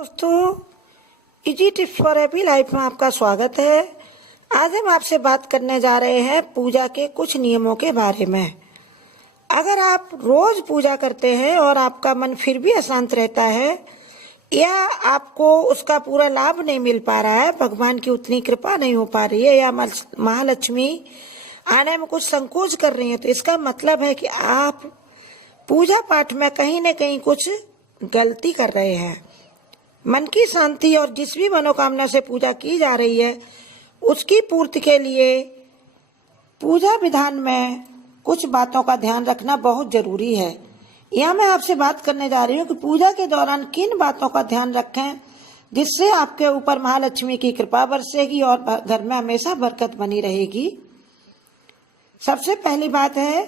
दोस्तों, easy tips for happy life में आपका स्वागत है। आज हम आपसे बात करने जा रहे हैं पूजा के कुछ नियमों के बारे में। अगर आप रोज पूजा करते हैं और आपका मन फिर भी अशांत रहता है या आपको उसका पूरा लाभ नहीं मिल पा रहा है, भगवान की उतनी कृपा नहीं हो पा रही है या महालक्ष्मी आने में कुछ संकोच कर रही है, तो इसका मतलब है कि आप पूजा पाठ में कहीं न कहीं कुछ गलती कर रहे हैं। मन की शांति और जिस भी मनोकामना से पूजा की जा रही है उसकी पूर्ति के लिए पूजा विधान में कुछ बातों का ध्यान रखना बहुत जरूरी है। यहाँ मैं आपसे बात करने जा रही हूँ कि पूजा के दौरान किन बातों का ध्यान रखें जिससे आपके ऊपर महालक्ष्मी की कृपा बरसेगी और घर में हमेशा बरकत बनी रहेगी। सबसे पहली बात है,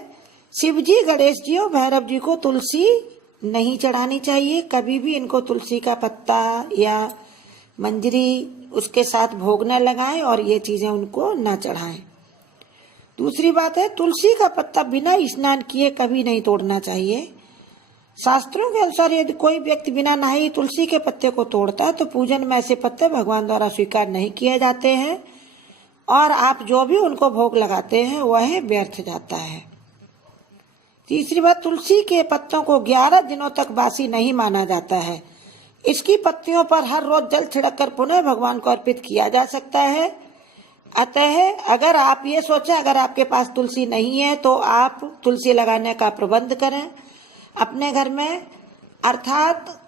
शिव जी, गणेश जी और भैरव जी को तुलसी नहीं चढ़ानी चाहिए। कभी भी इनको तुलसी का पत्ता या मंजरी उसके साथ भोग न लगाएं और ये चीजें उनको न चढ़ाएं। दूसरी बात है, तुलसी का पत्ता बिना स्नान किए कभी नहीं तोड़ना चाहिए। शास्त्रों के अनुसार यदि कोई व्यक्ति बिना नहाए तुलसी के पत्ते को तोड़ता है तो पूजन में ऐसे पत्ते भगवान द्वारा स्वीकार नहीं किए जाते हैं और आप जो भी उनको भोग लगाते हैं वह व्यर्थ जाता है। तीसरी बात, तुलसी के पत्तों को 11 दिनों तक बासी नहीं माना जाता है। इसकी पत्तियों पर हर रोज जल छिड़ककर पुनः भगवान को अर्पित किया जा सकता है। अतः अगर आप ये सोचें अगर आपके पास तुलसी नहीं है तो आप तुलसी लगाने का प्रबंध करें अपने घर में, अर्थात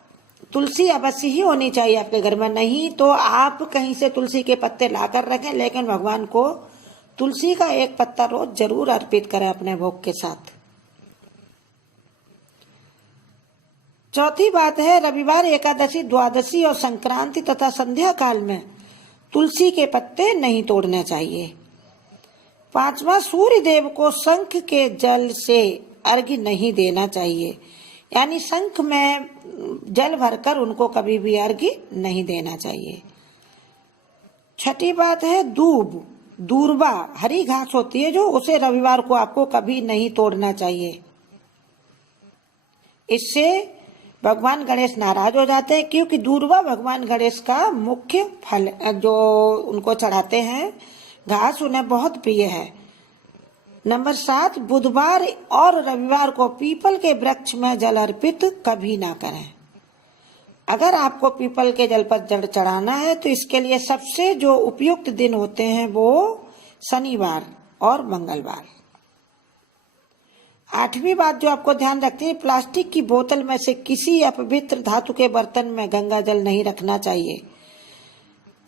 तुलसी अवश्य ही होनी चाहिए आपके घर में। नहीं तो आप कहीं से तुलसी के पत्ते लाकर रखें, लेकिन भगवान को तुलसी का एक पत्ता रोज जरूर अर्पित करें अपने भोग के साथ। चौथी बात है, रविवार, एकादशी, द्वादशी और संक्रांति तथा संध्या काल में तुलसी के पत्ते नहीं तोड़ने चाहिए। पांचवा, सूर्य देव को शंख के जल से अर्घ्य नहीं देना चाहिए, यानी शंख में जल भरकर उनको कभी भी अर्घ्य नहीं देना चाहिए। छठी बात है, दूर्वा हरी घास होती है जो उसे रविवार को आपको कभी नहीं तोड़ना चाहिए। इससे भगवान गणेश नाराज हो जाते हैं क्योंकि दूर्वा भगवान गणेश का मुख्य फल जो उनको चढ़ाते हैं घास उन्हें बहुत प्रिय है। नंबर 7, बुधवार और रविवार को पीपल के वृक्ष में जल अर्पित कभी ना करें। अगर आपको पीपल के जल पर जल चढ़ाना है तो इसके लिए सबसे जो उपयुक्त दिन होते हैं वो शनिवार और मंगलवार। 8वीं बात जो आपको ध्यान रखनी है, प्लास्टिक की बोतल में से किसी अपवित्र धातु के बर्तन में गंगा जल नहीं रखना चाहिए।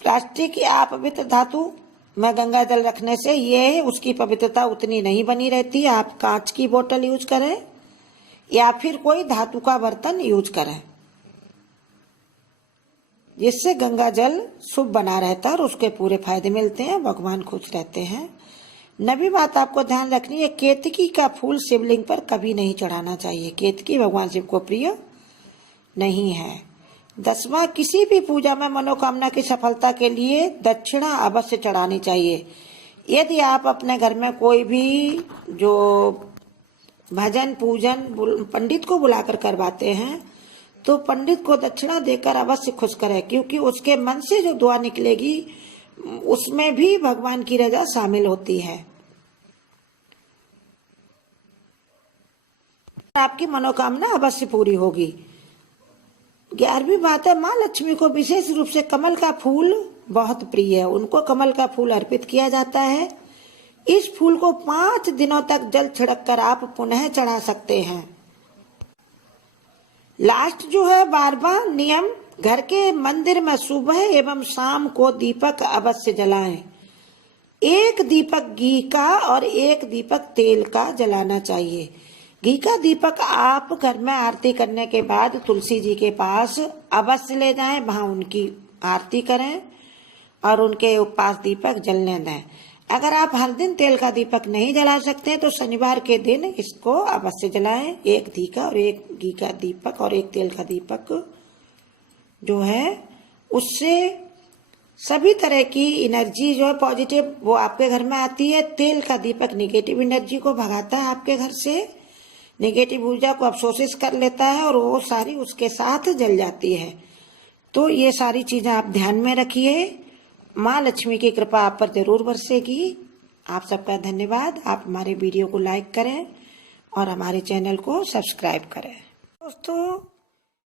प्लास्टिक या अपवित्र धातु में गंगा जल रखने से ये उसकी पवित्रता उतनी नहीं बनी रहती। आप कांच की बोतल यूज करें या फिर कोई धातु का बर्तन यूज करें, जिससे गंगा जल शुभ बना रहता है और उसके पूरे फायदे मिलते हैं, भगवान खुश रहते हैं। 9वीं बात आपको ध्यान रखनी है, केतकी का फूल शिवलिंग पर कभी नहीं चढ़ाना चाहिए। केतकी भगवान शिव को प्रिय नहीं है। 10वां, किसी भी पूजा में मनोकामना की सफलता के लिए दक्षिणा अवश्य चढ़ानी चाहिए। यदि आप अपने घर में कोई भी जो भजन पूजन पंडित को बुलाकर करवाते हैं तो पंडित को दक्षिणा देकर अवश्य खुश करें, क्योंकि उसके मन से जो दुआ निकलेगी उसमें भी भगवान की रजा शामिल होती है। आपकी मनोकामना अवश्य पूरी होगी। 11वीं बात है, माँ लक्ष्मी को विशेष रूप से कमल का फूल बहुत प्रिय है। उनको कमल का फूल अर्पित किया जाता है। इस फूल को 5 दिनों तक जल छिड़क कर आप पुनः चढ़ा सकते हैं। लास्ट जो है 12वां नियम, घर के मंदिर में सुबह एवं शाम को दीपक अवश्य जलाएं। एक दीपक घी का और एक दीपक तेल का जलाना चाहिए। घी का दीपक आप घर में आरती करने के बाद तुलसी जी के पास अवश्य ले जाएं, वहां उनकी आरती करें और उनके पास दीपक जलने दें। अगर आप हर दिन तेल का दीपक नहीं जला सकते तो शनिवार के दिन इसको अवश्य जलाएं। एक घी का और एक घी का दीपक और एक तेल का दीपक जो है उससे सभी तरह की एनर्जी जो है पॉजिटिव वो आपके घर में आती है। तेल का दीपक निगेटिव एनर्जी को भगाता है आपके घर से, नेगेटिव ऊर्जा को अवशोषित कर लेता है और वो सारी उसके साथ जल जाती है। तो ये सारी चीजें आप ध्यान में रखिए। माँ लक्ष्मी की कृपा आप पर जरूर बरसेगी। आप सबका धन्यवाद। आप हमारे वीडियो को लाइक करें और हमारे चैनल को सब्सक्राइब करें। दोस्तों,